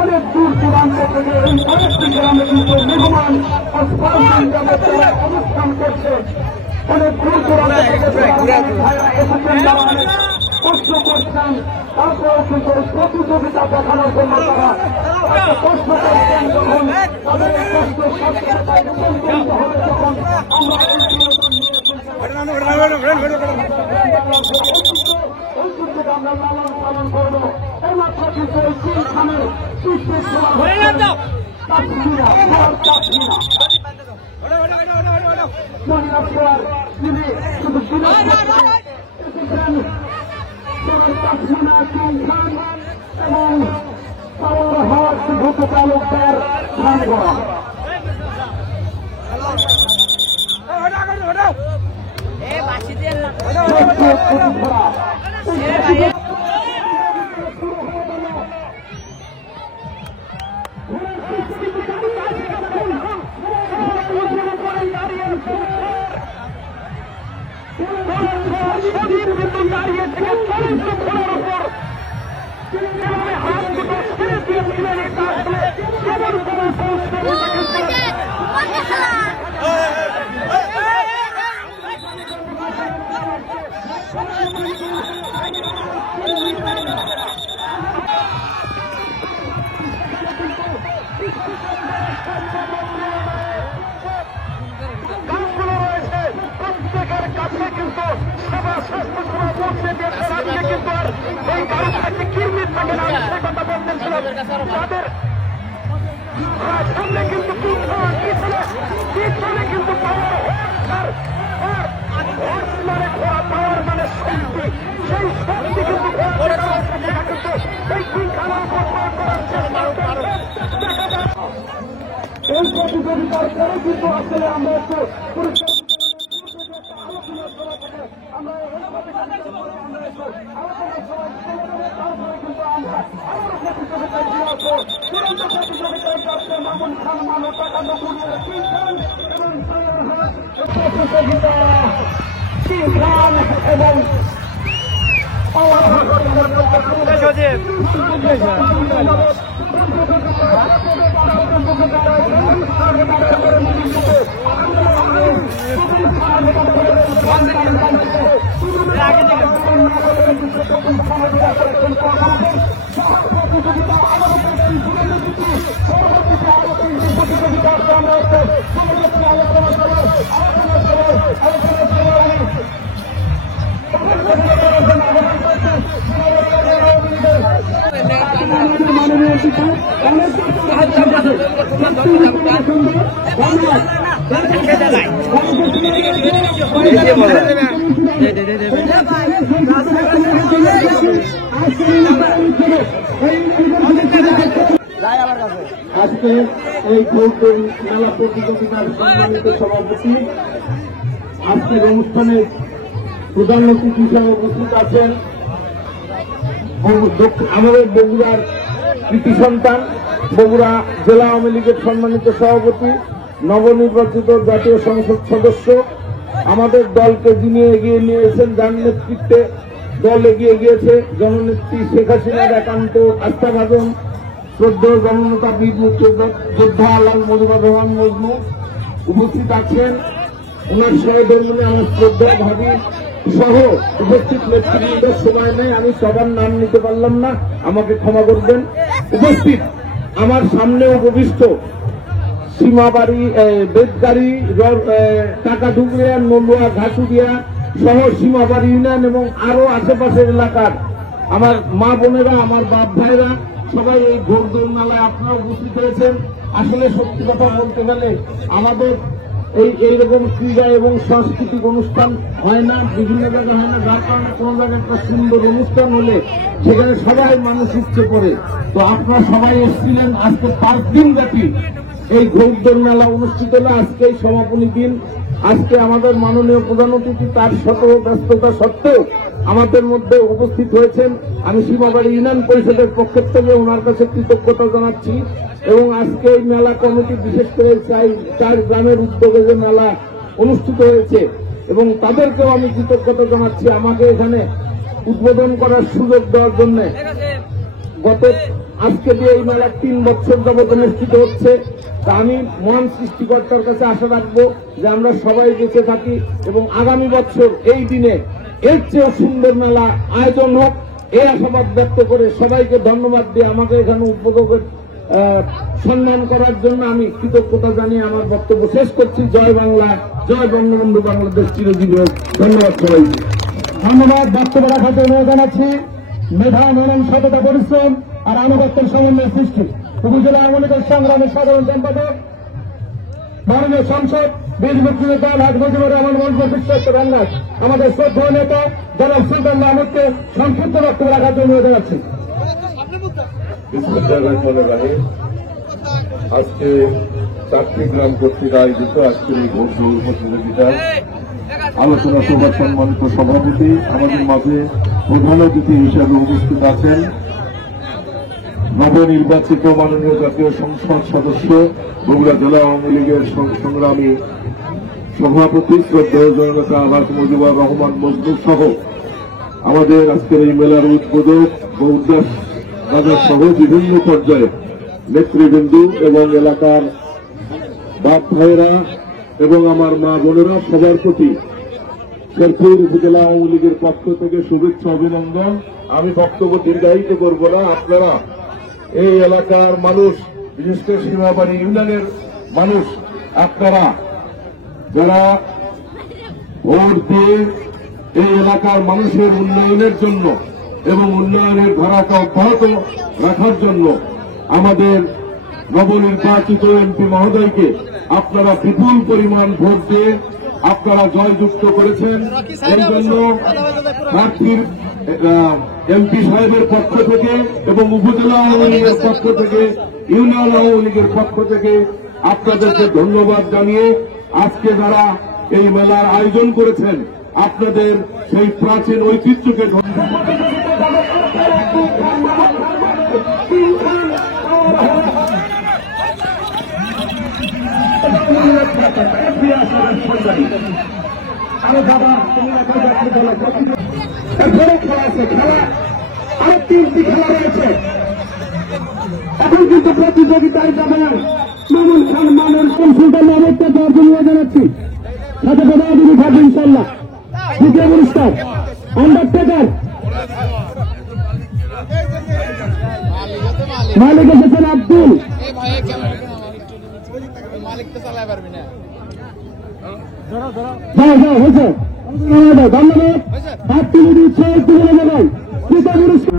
অনেক দূর দূরান্ত থেকে এই কয়েকটি গ্রামে কিন্তু মেহমান অনুষ্ঠান করছে। অনেক দূর দূরান্ত থেকে ভাইরা এসেছেন, কষ্ট করছেন, তারপরেও কিন্তু প্রতিযোগিতা দেখানোর জন্য তারা কষ্ট করছেন। যখন তাদের কষ্ট যখন আমরা লালন পালন করবো, এইমাত্র কিন্তু এই তিনখানের তিনি শুধু এবং পাওয়ার হাওয়ার সিদ্ধ তালুকদার ধানগড়া। দাঁড়িয়ে থেকে চরিত্র ঘোড়ার উপর যেভাবে হাত দুটো ছেড়ে দিয়েছিলেন, এটা আসলে কেমন করে গাছগুলো রয়েছে প্রত্যেকের কাছে, কিন্তু সেবা স্বাস্থ্য সেবা পৌঁছে দিয়েছে রাজ্যে, কিন্তু আর এই গাছটাকে কিরমির থাকে না। আমি সে কথা বলতেছিলাম, তাদের সামনে কিন্তু পিছনে কিন্তু পাওয়ার মানে ঘোড়া, পাওয়ার মানে শক্তি, সেই শক্তি কিন্তু এই খেলার উপর প্রয়োগ করার চেষ্টা এই প্রতিযোগিতার পরে কিন্তু আসলে আমরা একটু আজকে এই গৌতম মেলা প্রতিযোগিতার সম্মানিত সভাপতি, আজকের অনুষ্ঠানে প্রধান অতিথি হিসেবে উপস্থিত আছেন আমাদের বগুড়ার কৃতি সন্তান, বগুড়া জেলা আওয়ামী লীগের সম্মানিত সভাপতি, নবনির্বাচিত জাতীয় সংসদ সদস্য, আমাদের দলকে যিনি এগিয়ে নিয়েছেন, যার নেতৃত্বে দল এগিয়ে গিয়েছে, জননেত্রী শেখ হাসিনার একান্ত আস্থাভাজন শ্রদ্ধেয় জননেতা বীর মুক্তিযোদ্ধা আলাল মজিবুর রহমান মজনু উপস্থিত আছেন। ওনার সহধর্মী আমার শ্রদ্ধা ভাবি সহ উপস্থিত নেতৃবৃন্দের সময় নেই, আমি সবার নাম নিতে পারলাম না, আমাকে ক্ষমা করবেন। উপস্থিত আমার সামনে উপবিষ্ট সীমাবাড়ি, বেদগাড়ি, টাকাডুবরিয়া, নলুয়া, ঘাসুরিয়া সহ সীমাবাড়ি ইউনিয়ন এবং আরো আশেপাশের এলাকার আমার মা বোনেরা, আমার বাপ ভাইরা সবাই এই ঘোড়দৌড় মেলায় আপনারা উপস্থিত হয়েছেন। আসলে সত্যি কথা বলতে গেলে আমাদের এইরকম ক্রীড়া এবং সাংস্কৃতিক অনুষ্ঠান হয় না, বিভিন্ন জায়গায় হয় না, যার কারণে কোন জায়গায় একটা সুন্দর অনুষ্ঠান হলে সেখানে সবাই মানুষ উঠছে পড়ে। তো আপনারা সবাই এসেছিলেন, আজকে 5 দিন ব্যাপী এই ঘোড়দৌড় মেলা অনুষ্ঠিত হলো। আজকে এই সমাপনী দিন, আজকে আমাদের মাননীয় প্রধান অতিথি তার শত ব্যস্ততা সত্ত্বেও আমাদের মধ্যে উপস্থিত হয়েছেন। আমি সীমাবাড়ি ইউনিয়ন পরিষদের পক্ষের থেকে ওনার কাছে কৃতজ্ঞতা জানাচ্ছি এবং আজকে এই মেলা কমিটি, বিশেষ করে 4 গ্রামের উদ্যোগে যে মেলা অনুষ্ঠিত হয়েছে এবং তাদেরকেও আমি কৃতজ্ঞতা জানাচ্ছি আমাকে এখানে উদ্বোধন করার সুযোগ দেওয়ার জন্য। গত আজকে দিয়ে এই মেলা 3 বছর যাবত অনুষ্ঠিত হচ্ছে। তা আমি মহান সৃষ্টিকর্তার কাছে আশা রাখবো যে আমরা সবাই বেঁচে থাকি এবং আগামী বছর এই দিনে এর চেয়ে সুন্দর মেলা আয়োজন হোক, এই আশাবাদ ব্যক্ত করে সবাইকে ধন্যবাদ দিয়ে আমাকে এখানে উদ্বোধকের সম্মান করার জন্য আমি কৃতজ্ঞতা জানিয়ে আমার বক্তব্য শেষ করছি। জয় বাংলা, জয় বঙ্গবন্ধু, বাংলাদেশ চিরজীবী হোক। ধন্যবাদ সবাইকে। ধন্যবাদ। বক্তব্য রাখার জন্য জানাচ্ছি মেধা, মনন, সততা, পরিশ্রম আর আনুগত্যের সমন্বয় সৃষ্টি উপজেলা আওয়ামী লীগের সংগ্রামের সাধারণ সম্পাদক মাননীয় সংসদ বীর মুক্তিযোদ্ধা হাজ মুজিবুর রহমান মঞ্চ বিশ্বস্ত রান্নাথ আমাদের শ্রদ্ধেয় নেতা জনাব সুলতান মাহমুদকে সংক্ষিপ্ত বক্তব্য রাখার জন্য জানাচ্ছি। আজকে 4টি গ্রাম কর্তৃক আয়োজিত আজকের এই ভোট দৌড় প্রতিযোগিতা আলোচনা সভার সম্মানিত সভাপতি আমাদের মাঝে প্রধান অতিথি হিসাবে উপস্থিত আছেন নবনির্বাচিত মাননীয় জাতীয় সংসদ সদস্য বগুড়া জেলা আওয়ামী লীগের সংগ্রামী সভাপতি শ্রদ্ধেয় জননেতা হাজ মুজিবুর রহমান মজনু সহ আমাদের আজকের এই মেলার উদ্বোধক গৌদাস রাজা সহ বিভিন্ন পর্যায়ে নেতৃবৃন্দু এবং এলাকার বাপ ভাইয়েরা এবং আমার মা বোনেরা সবার প্রতি শেরপুর উপজেলা আওয়ামী লীগের পক্ষ থেকে শুভেচ্ছা অভিনন্দন। আমি বক্তব্য দীর্ঘায়িত করব না। আপনারা এই এলাকার মানুষ, বিশেষ করে সীমাবাড়ি ইউনিয়নের মানুষ, আপনারা যারা ভোট দিয়ে এই এলাকার মানুষের উন্নয়নের জন্য এবং উন্নয়নের ধারাকে অব্যাহত রাখার জন্য আমাদের নবনির্বাচিত এমপি মহোদয়কে আপনারা বিপুল পরিমাণ ভোট দিয়ে আপনারা জয়যুক্ত করেছেন। এই জন্য প্রার্থীর এমপি সাহেবের পক্ষ থেকে এবং উপজেলা আওয়ামী লীগের পক্ষ থেকে, ইউনিয়ন আওয়ামী লীগের পক্ষ থেকে আপনাদেরকে ধন্যবাদ জানিয়ে আজকে যারা এই মেলার আয়োজন করেছেন আপনাদের সেই প্রাচীন ঐতিহ্যকে এখন কিন্তু প্রতিযোগিতায় যাবেন মামুন খান, মামুন সুলতান মাহমুদকে দেওয়ার জন্য জানাচ্ছি। সাথে প্রধানমন্ত্রী থাকবে ইনশাল্লাহ। দ্বিতীয় পুরস্কার আন্ডারটেকার মালিক এসেছেন আব্দুল। হয়েছে ধন্যবাদ। হাত তুলে দিচ্ছে তৃতীয় পুরস্কার